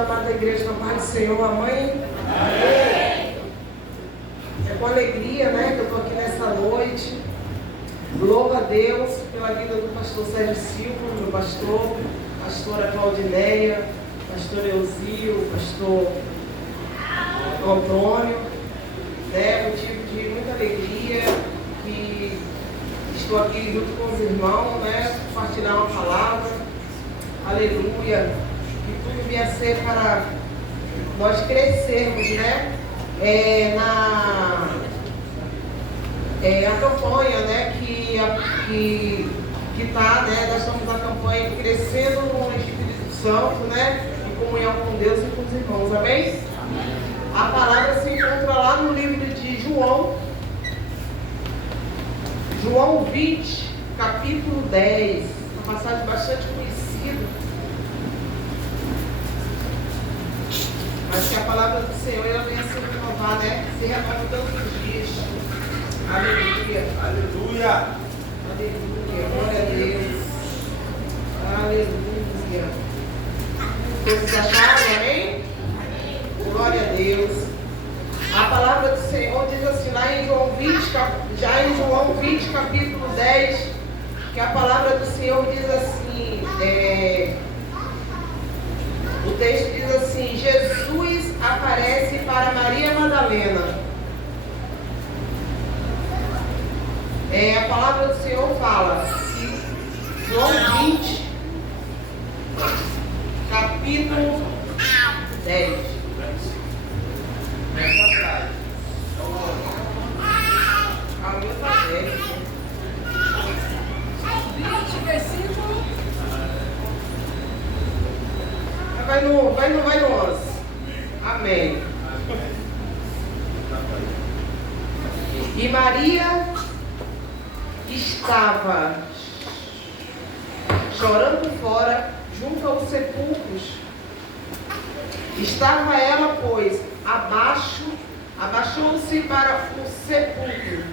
toda a amada igreja na paz do Senhor, amém? Amém. É com alegria, né, que eu estou aqui nessa noite. Louvo a Deus pela vida do pastor Sérgio Silva, meu pastor, pastora Claudineia, pastor Eusio, pastor Antônio, né, motivo de muita alegria que estou aqui junto com os irmãos, né, compartilhar uma palavra, aleluia, que tudo venha ser para nós crescermos, né, a campanha, né, que está, né, nós estamos na campanha crescendo no Espírito Santo, né, em comunhão com Deus e com os irmãos, amém? A palavra se encontra lá no livro de João 20, capítulo 10, uma passagem bastante conhecida, mas que a palavra do Senhor ela venha se renovar, né, se renova todos os dias. Aleluia. Aleluia. Aleluia. Glória a Deus. Aleluia. Todos acharam, amém? Glória a Deus. A palavra do Senhor diz assim, lá em João 20, capítulo 10, que a palavra do Senhor diz assim, o texto diz assim, Jesus aparece para Maria Madalena. A palavra do Senhor fala, João 20, capítulo 10. A minha está 10. 20, versículo. Vai no 11. Amém. E Maria estava chorando fora, junto aos sepulcros. Estava ela, pois, abaixou-se para o sepulcro,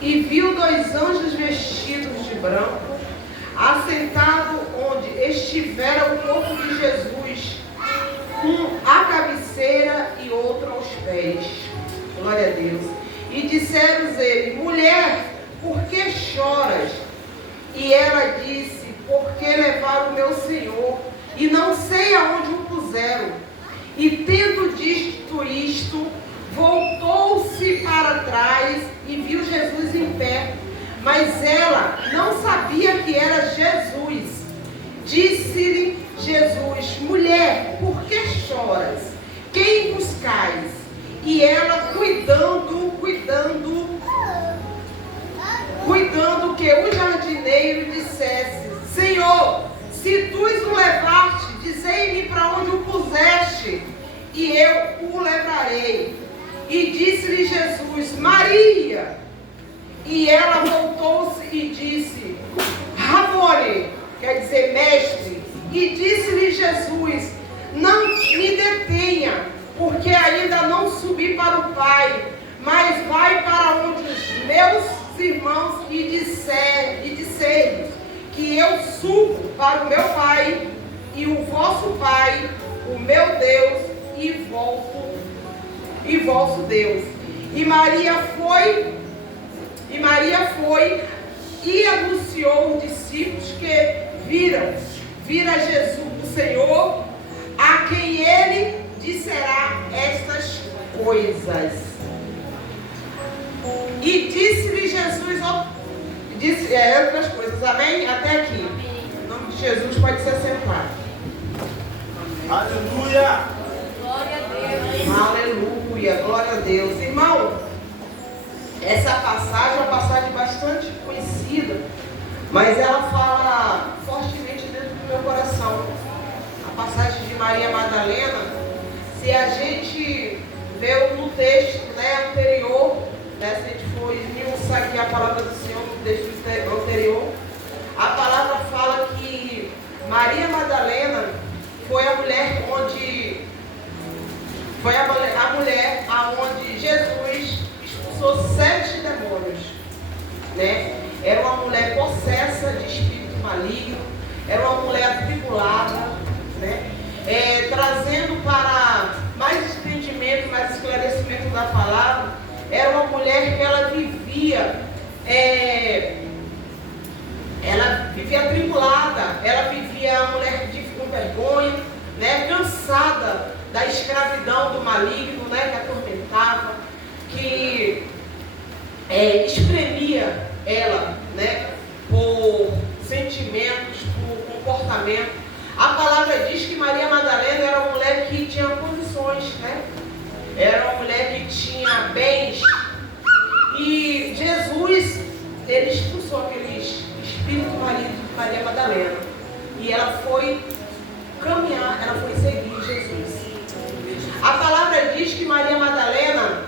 e viu 2 anjos vestidos de branco, assentado onde estivera o corpo de Jesus, um à cabeceira e outro aos pés. Glória a Deus. E disseram ele, mulher, por que choras? E ela disse, porque levaram o meu Senhor, e não sei aonde o puseram. E tendo dito isto, voltou-se para trás e viu Jesus em pé. Mas ela não sabia que era Jesus. Disse-lhe Jesus, mulher, por que choras? Quem buscais? E ela cuidando que o jardineiro dissesse, Senhor, se tu o levaste, dizei-me para onde o puseste, e eu o levarei. E disse-lhe Jesus, Maria. E ela voltou-se e disse, Rabone, quer dizer mestre. E disse-lhe Jesus, não me detenha, porque ainda não subi para o Pai, mas vai para onde os meus irmãos e disser-lhes que eu subo para o meu Pai e o vosso Pai, o meu Deus e vosso Deus. E Maria foi e anunciou os discípulos que vira Jesus, o Senhor, a quem ele disserá estas coisas. E disse-lhe Jesus outras coisas, amém? Até aqui. Em nome de Jesus, pode se assentar. Aleluia. Glória a Deus. Aleluia, glória a Deus. Irmão, essa passagem é uma passagem bastante conhecida, mas ela fala fortemente dentro do meu coração. A passagem de Maria Madalena, se a gente vê no texto, né, anterior, né, se a gente for esmiuçar aqui a palavra do Senhor no texto anterior, a palavra fala que Maria Madalena foi a mulher onde aonde Jesus expulsou 7 demônios, né? Era uma mulher possessa de espírito maligno, era uma mulher atribulada, né? Trazendo para mais entendimento, mais esclarecimento da palavra, era uma mulher que ela vivia atribulada, ela vivia uma mulher com vergonha, né, cansada da escravidão do maligno, né, que atormentava, que espremia ela, né, por sentimentos, por comportamento. A palavra diz que Maria Madalena era uma mulher que tinha posições, né? Era uma mulher que tinha bens. E Jesus, ele expulsou aquele espírito maligno de Maria Madalena. E ela foi caminhar, ela foi seguir Jesus. A palavra diz que Maria Madalena,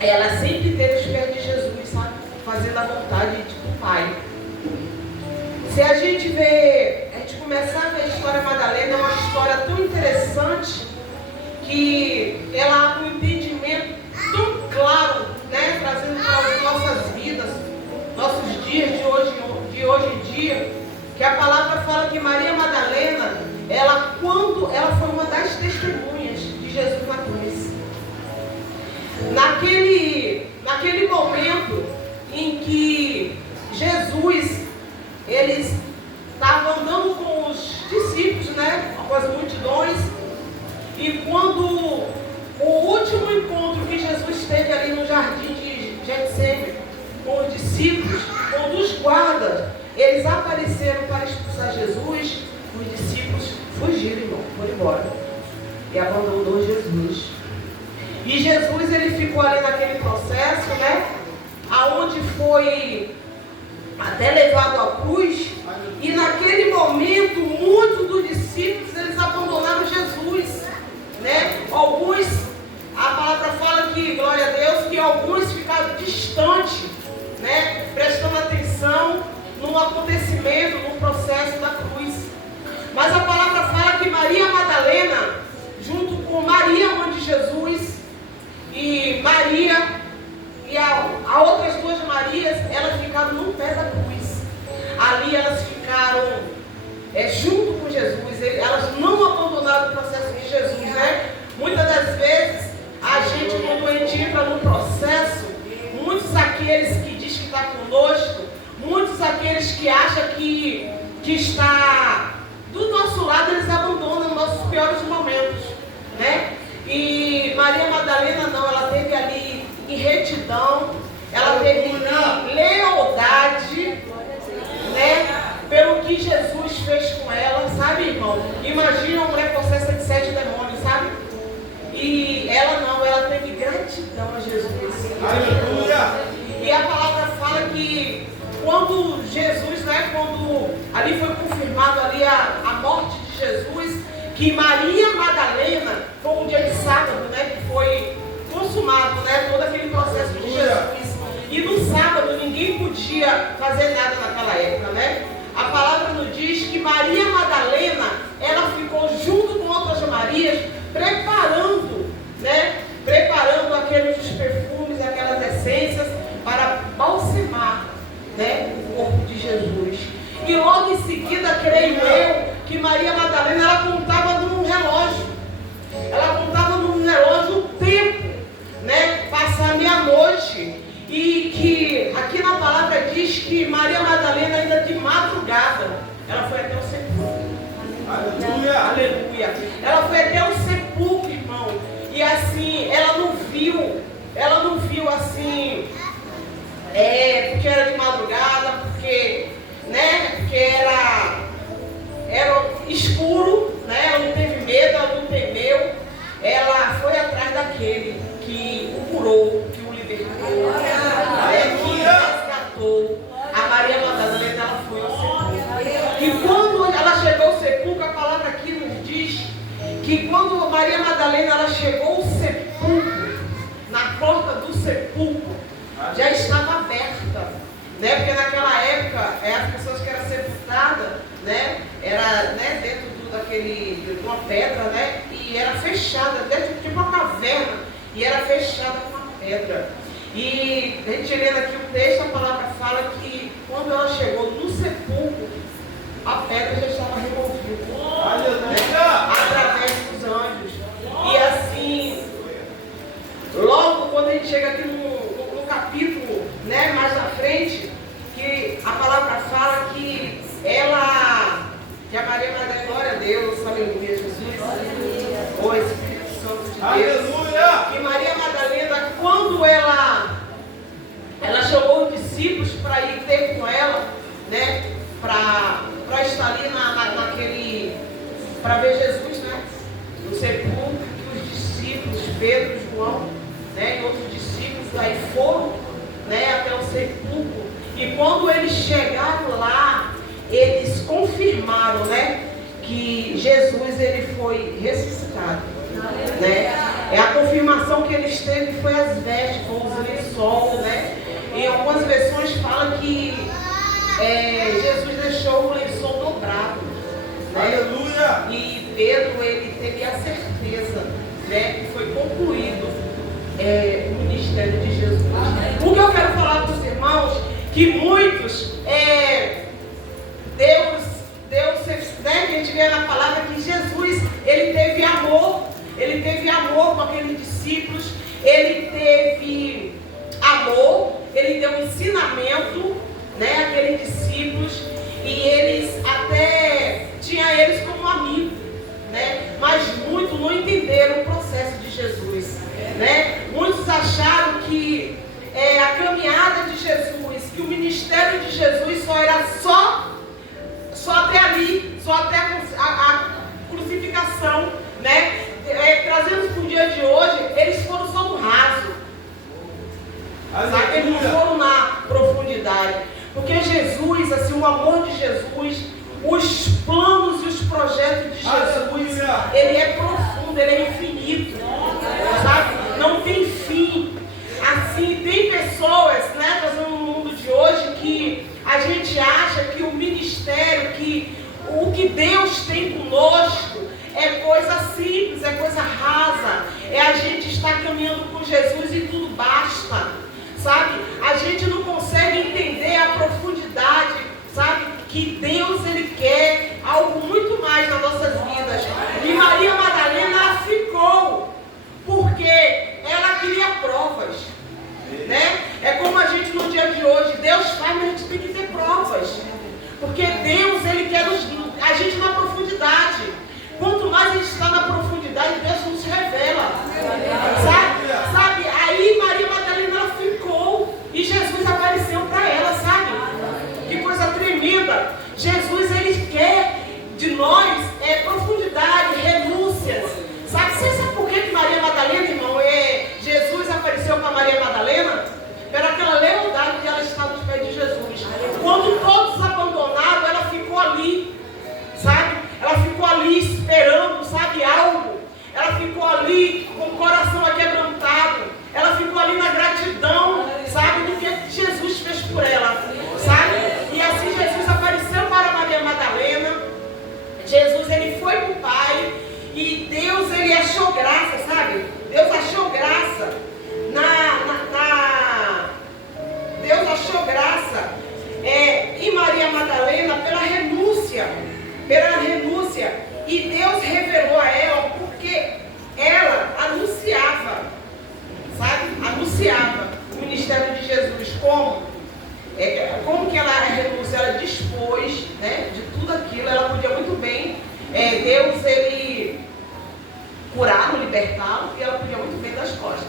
ela sempre teve os pés de Jesus, sabe? Fazendo a vontade do Pai. Se a gente começar a ver a história da Madalena, é uma história tão interessante que ela há um entendimento tão claro, né, trazendo para as nossas vidas, nossos dias de hoje em dia, que a palavra fala que Maria Madalena, quando ela foi uma das testemunhas de Jesus na cruz. Naquele momento em que Jesus, eles estavam andando com os discípulos, né, com as multidões, e quando o último encontro que Jesus teve ali no jardim de Getsemane com os discípulos, quando os guardas, eles apareceram para expulsar Jesus, os discípulos fugiram, irmão, foram embora e abandonou Jesus. E Jesus, ele ficou ali naquele processo, né, aonde foi até levado à cruz, e naquele momento muitos dos discípulos, eles abandonaram Jesus, né? Alguns, a palavra fala que, glória a Deus, que alguns ficaram distantes, né, prestando atenção no acontecimento, no processo da cruz. Mas a palavra fala que Maria Madalena, junto com Maria, mãe de Jesus, e Maria e a outras duas Marias, elas ficaram no pé da cruz. Ali elas ficaram junto com Jesus. Elas não abandonaram o processo de Jesus, né? Muitas das vezes, a gente, quando a gente entra no processo, muitos aqueles que diz que está conosco, muitos aqueles que acham que está do nosso lado, eles abandonam nossos piores momentos, né? E Maria Madalena não, ela teve ali em retidão, ela teve em lealdade, né, pelo que Jesus fez com ela, sabe, irmão? Imagina uma mulher possessa de 7 demônios, sabe? E ela não, ela teve gratidão a Jesus. Aleluia! E a palavra fala que quando Jesus, né, quando ali foi confirmado ali a morte de Jesus, que Maria Madalena, foi um dia de sábado, né, que foi consumado, né, todo aquele processo de Jesus. E no sábado ninguém podia fazer nada naquela época, né? A palavra nos diz que Maria Madalena, ela ficou junto com outras Marias, preparando, né, preparando aqueles perfumes, aquelas essências para balsamar, né, o corpo de Jesus. E logo em seguida, creio eu, que Maria Madalena, ela contava num relógio. Ela contava num relógio o tempo, né, passar meia-noite. E que aqui na palavra diz que Maria Madalena, ainda de madrugada, ela foi até o sepulcro. Aleluia! Aleluia! Ela foi até o sepulcro, irmão. E assim, ela não viu assim, porque era de madrugada, porque era escuro, né? Ela não teve medo, ela não temeu. Ela foi atrás daquele que o curou, que o libertou, que resgatou. A Maria Madalena, ela foi ao sepulcro. E quando ela chegou ao sepulcro, a palavra aqui nos diz que quando Maria Madalena, ela chegou ao sepulcro, na porta do sepulcro, já estava aberta, né? Porque naquela época, as pessoas que eram sepultadas, né, era, né, dentro de uma pedra, né, e era fechada, dentro de uma caverna, e era fechada com uma pedra. E a gente lendo aqui o texto, a palavra fala que quando ela chegou no sepulcro, a pedra já estava removida, né, através dos anjos. Aleluia. Que Maria Madalena, quando ela chamou os discípulos para ir ter com ela, né? Para estar ali naquele, para ver Jesus, né? No sepulcro, que os discípulos, Pedro, João, né? E outros discípulos aí foram, né? Até o sepulcro. E quando eles chegaram lá, eles confirmaram, né? Que Jesus ele foi ressuscitado, né? A confirmação que eles teve foi as vestes, foi os lençol, né? Em algumas versões fala que Jesus deixou o lençol dobrado, né? Aleluia. E Pedro ele teve a certeza, né? Que foi concluído o ministério de Jesus. O que eu quero falar para os irmãos que muitos Deus, né, que a gente vê na palavra que Jesus, ele teve amor com aqueles discípulos, ele teve amor, ele deu ensinamento, né, àqueles discípulos, e eles até tinham eles como amigos, né, mas muitos não entenderam o processo de Jesus, né, muitos acharam que a caminhada de Jesus, que o ministério de Jesus só era só até ali, só até a crucificação, né? Trazendo para o dia de hoje, eles foram só no raso, sabe? Eles não foram na profundidade, porque Jesus, assim, o amor de Jesus, os planos e os projetos de Jesus, ele é profundo, ele é infinito, sabe? Não tem fim. Assim, tem pessoas, né, trazendo no mundo de hoje, que a gente acha que o ministério, que o que Deus tem conosco é coisa simples, é coisa rasa, é a gente estar caminhando com Jesus e tudo basta, sabe? A gente não consegue entender a profundidade, sabe? Que Deus, ele quer algo muito mais nas nossas vidas. E Maria Madalena, ela ficou, porque ela queria provas, né? É como a gente no dia de hoje, Deus faz, mas a gente tem que ter provas, porque Deus, ele quer a gente na profundidade. Quanto mais a gente está na profundidade, Deus nos revela, sabe? Aí Maria Madalena, ela ficou e Jesus apareceu para ela, sabe? Que coisa tremenda. Jesus, ele quer de nós profundidade, renúncias, sabe? Você sabe por que Maria Madalena, irmão, Jesus apareceu para Maria Madalena? Pela aquela lealdade que ela estava nos pés de Jesus. Quando todos abandonaram, ela ficou ali, sabe? Ela ficou ali esperando, sabe, algo. Ela ficou ali com o coração aquebrantado. Ela ficou ali na gratidão, sabe, do que Jesus fez por ela, sabe? E assim Jesus apareceu para Maria Madalena. Jesus, ele foi para o Pai. E Deus, ele achou graça, sabe? Deus achou graça Deus achou graça em Maria Madalena pela renúncia. E Deus revelou a ela porque ela anunciava, sabe? Anunciava o ministério de Jesus. Como que ela renunciou? Ela dispôs, né, de tudo aquilo. Ela podia muito bem, Deus, ele curá-lo, libertá-lo, e ela podia muito bem das costas,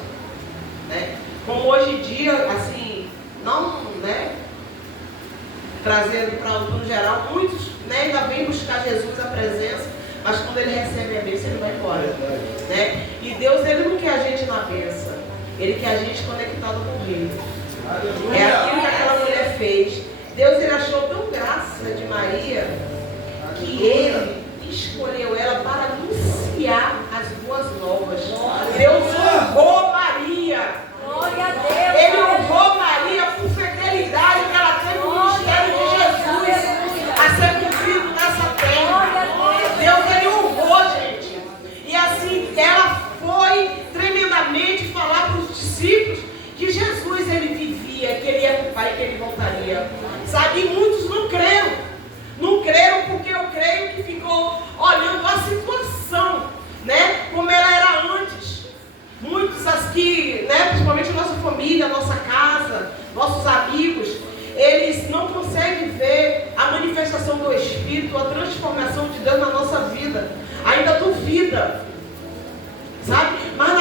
né? Como hoje em dia, assim, não, né, trazendo para o geral, muitos, né, ainda vêm buscar Jesus, a presença, mas quando ele recebe a bênção, ele vai embora, né? E Deus, ele não quer a gente na bênção, ele quer a gente conectado com o Rei. É aquilo que aquela mulher fez. Deus, ele achou tão graça de Maria que ele escolheu ela para anunciar as boas novas. Deus honrou Maria. Glória a Deus. Ele honrou Maria por fidelidade que ela teve no ministério de Jesus a ser cumprido nessa terra. Deus, ele honrou, gente. E assim, ela foi tremendamente falar para os discípulos que Jesus, ele vivia, que ele ia para o Pai, que ele voltaria. Sabe? E muitos não creram. Não creram porque eu creio que ficou olhando a situação, né? Como ela era antes. Muitos aqui, né? Principalmente a nossa família, a nossa casa, nossos amigos, eles não conseguem ver a manifestação do Espírito, a transformação de Deus na nossa vida. Ainda duvida, sabe? Mas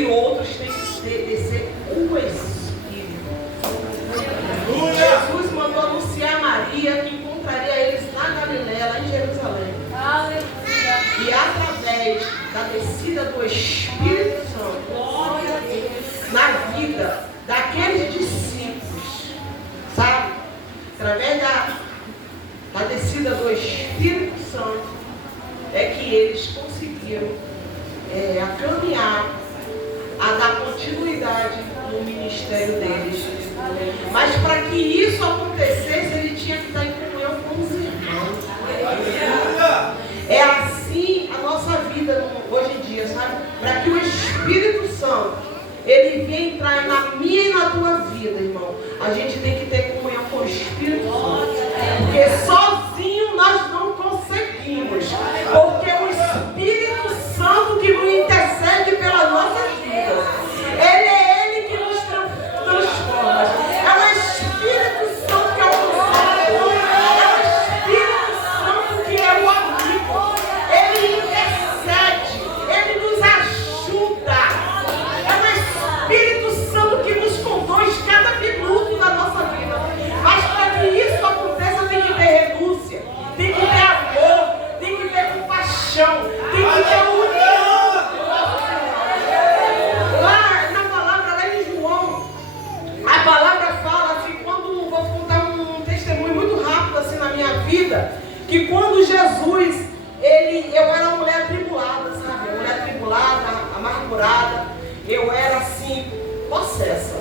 e outros têm que descer o Espírito. Jesus mandou anunciar a Maria que encontraria eles na Galileia, lá em Jerusalém. Aleluia. E através da descida do Espírito Santo na vida daqueles discípulos, sabe? Através da descida do Espírito Santo é que eles conseguiram caminhar, a dar continuidade no ministério deles. Mas para que isso acontecesse, ele tinha que estar em comunhão com os irmãos. É assim a nossa vida hoje em dia, sabe? Para que o Espírito Santo ele venha entrar na minha e na tua vida, irmão, a gente tem que ter comunhão com o Espírito Santo. Porque sozinho nós não conseguimos. Porque o Espírito Santo que nos intercede pelas nossas vidas. Ele que nos transforma. É o Espírito Santo que é o Consolador. É o Espírito Santo que é o amigo. Ele intercede. Ele nos ajuda. É o Espírito Santo que nos conduz cada minuto da nossa vida. Mas para que isso aconteça, tem que ter renúncia, tem que ter amor, tem que ter compaixão, tem que ter união. Lá na palavra, lá em João, a palavra fala assim, quando vou contar um testemunho muito rápido assim na minha vida, que quando Jesus, eu era uma mulher atribulada, sabe? Uma mulher atribulada, amargurada, eu era assim, possessa.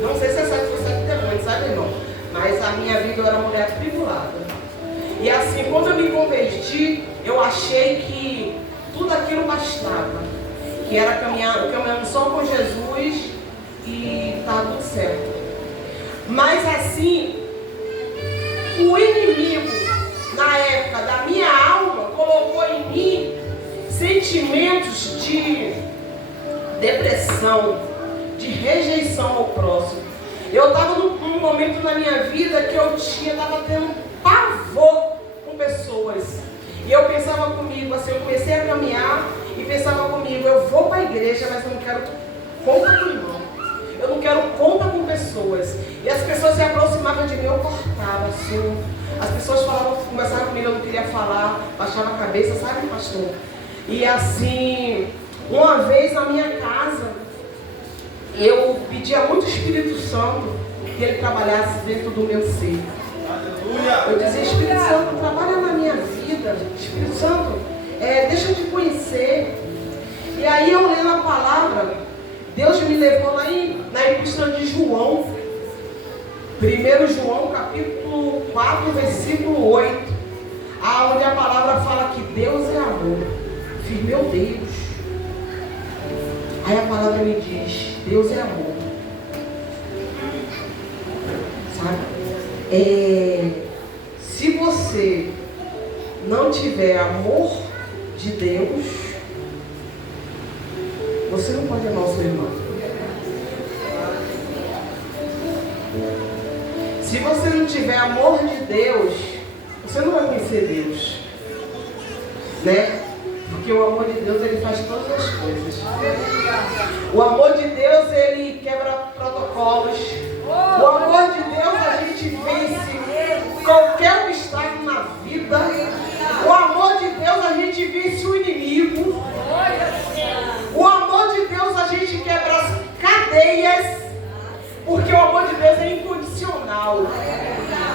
Não sei se você sabe, você é demônio, sabe, irmão? Mas a minha vida eu era uma mulher atribulada. E assim, quando eu me converti, eu achei que tudo aquilo bastava. Que era caminhando só com Jesus e estava tudo certo. Mas assim, o inimigo, na época da minha alma, colocou em mim sentimentos de depressão, de rejeição ao próximo. Eu estava num momento na minha vida que eu estava tendo pavor com pessoas. E eu pensava comigo, assim, eu comecei a caminhar e pensava comigo, eu vou para a igreja, mas eu não quero conta com irmão. Eu não quero conta com pessoas. E as pessoas se aproximavam de mim, eu cortava assim. As pessoas conversavam comigo, eu não queria falar, baixava a cabeça, sabe, pastor? E assim, uma vez na minha casa, eu pedia muito ao Espírito Santo que ele trabalhasse dentro do meu ser. Eu dizia, Espírito Santo, trabalha na minha vida. Espírito Santo, deixa eu te conhecer. E aí eu lendo a palavra, Deus me levou lá na epístola de João. 1 João, capítulo 4, versículo 8. Onde a palavra fala que Deus é amor. Eu fiz, meu Deus. Aí a palavra me diz, Deus é amor. Sabe? Se você não tiver amor de Deus, você não pode amar o seu irmão. Se você não tiver amor de Deus, você não vai conhecer Deus. Né? Porque o amor de Deus, ele faz todas as coisas. O amor de Deus, ele quebra protocolos. O amor de Deus, a gente vence qualquer obstáculo na vida. O amor de Deus, a gente vence o inimigo. O amor de Deus, a gente quebra as cadeias. Porque o amor de Deus é incondicional.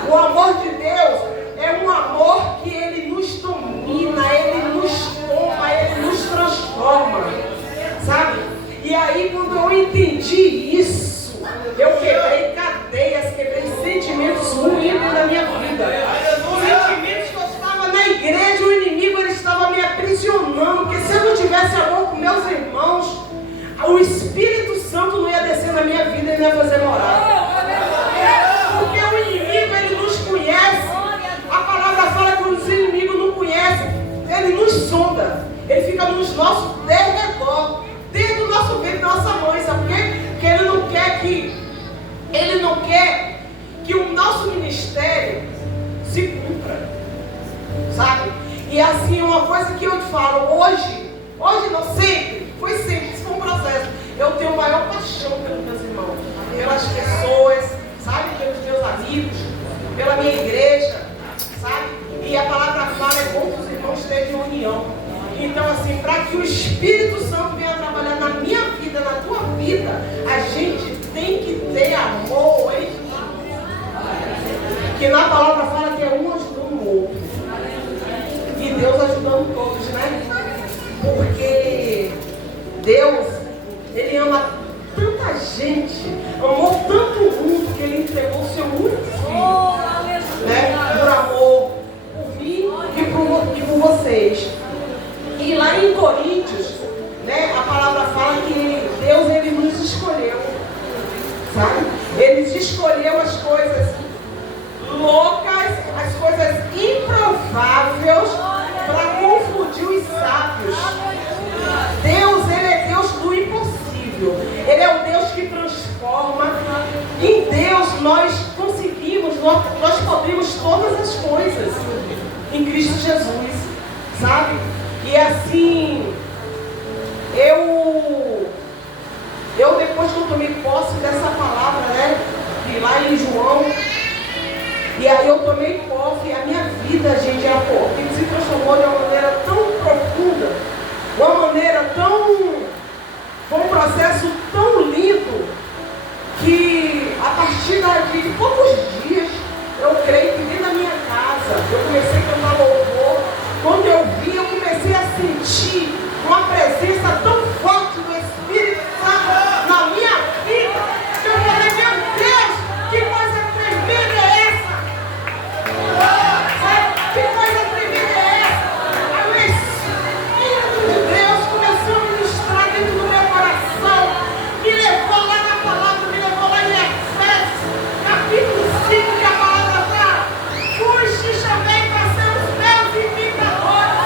O amor de Deus é um amor que ele nos domina, ele nos toma, ele nos transforma, sabe? E aí quando eu entendi isso, eu quebrei cadeias, quebrei sentimentos ruins na minha vida. Sentimentos que eu estava na igreja, o inimigo ele estava me aprisionando, porque se eu não tivesse amor com meus irmãos, o Espírito Santo não ia descer na minha vida e não ia fazer morada. Porque o inimigo, ele nos conhece. A palavra fala que os inimigos não conhecem. Ele nos sonda. Ele fica nos nossos derredor, dentro do nosso ventre, da nossa mãe. Sabe por quê? Porque ele não quer que o nosso ministério se cumpra. Sabe? E assim, uma coisa que eu te falo, hoje não sempre, foi sempre, isso foi um processo. vida, a gente tem que ter amor em tudo. Que na palavra fala que é um ajudando o outro. E Deus ajudando todos, né? Porque Deus, Ele ama tanta gente, amou tanto o mundo que Ele entregou o seu único filho, né? Por amor, por mim e por vocês. E lá em Coríntios, né, a palavra fala que Deus, Ele nos escolheu, sabe? Ele escolheu as coisas loucas, as coisas improváveis para confundir os sábios. Deus, Ele é Deus do impossível. Ele é o Deus que transforma. Em Deus nós conseguimos, nós podemos todas as coisas em Cristo Jesus, sabe? E assim, eu depois que eu tomei posse dessa palavra, né, e lá em João, e aí eu tomei posse, e a minha vida, gente, ela se transformou de uma maneira tão profunda, uma maneira foi um processo tão lindo, que a partir de poucos dias, eu creio que dentro da minha casa, eu comecei a cantar louvor. Quando eu vi, eu comecei a sentir uma presença tão forte do Espírito Santo na minha vida, que eu falei, meu Deus, que coisa tremenda é essa? Que coisa tremenda é essa? Aí o Espírito de Deus começou a ministrar dentro do meu coração, me levou lá na palavra, me levou lá em Efésios, capítulo 5, que a palavra fala, te chamei para ser os meus imitadores.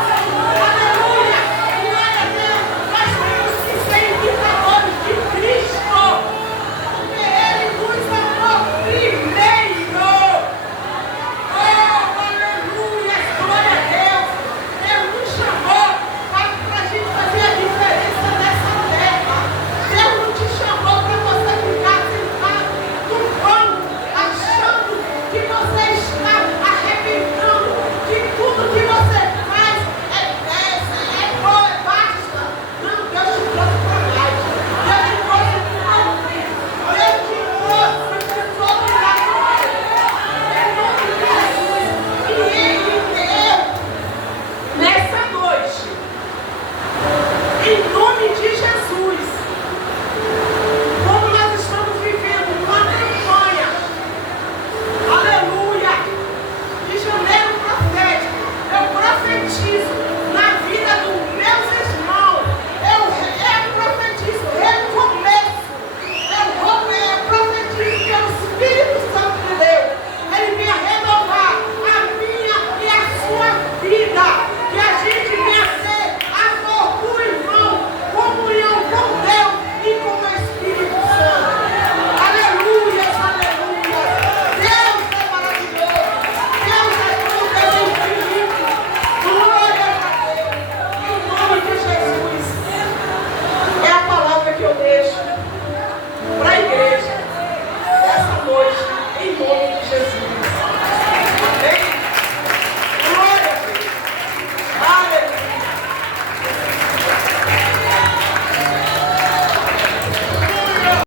Aleluia! Glória a Deus! Nós temos que ser imitadores de Cristo, porque Ele nos amou primeiro. Oh, aleluia! Glória a Deus! Deus nos chamou para a gente fazer a diferença nessa terra. Deus não te chamou para você ficar sentado no banco, achando que você está arrebentando, que tudo que você faz é peça, é boa, é basta. Não, Deus te trouxe para mais. Deus te trouxe para ouvir. Deus te trouxe para orar. Em nome de Jesus. E Ele deu nessa noite, em nome de Jesus, como nós estamos vivendo uma campanha, aleluia, de janeiro profético, eu profetizo na vida dos meus irmãos, eu profetizo recomeço, eu profetizo que o Espírito Santo de Deus, Ele venha renovar a minha e a sua vida, que a gente venha ter amor com o irmão, comunhão com Deus e com o Espírito Santo. Aleluia, aleluia. Deus é maravilhoso. Deus é bom, Deus é infinito. Glória a Deus. Em nome de Jesus. É a palavra que eu deixo para a igreja essa noite, em nome de Jesus.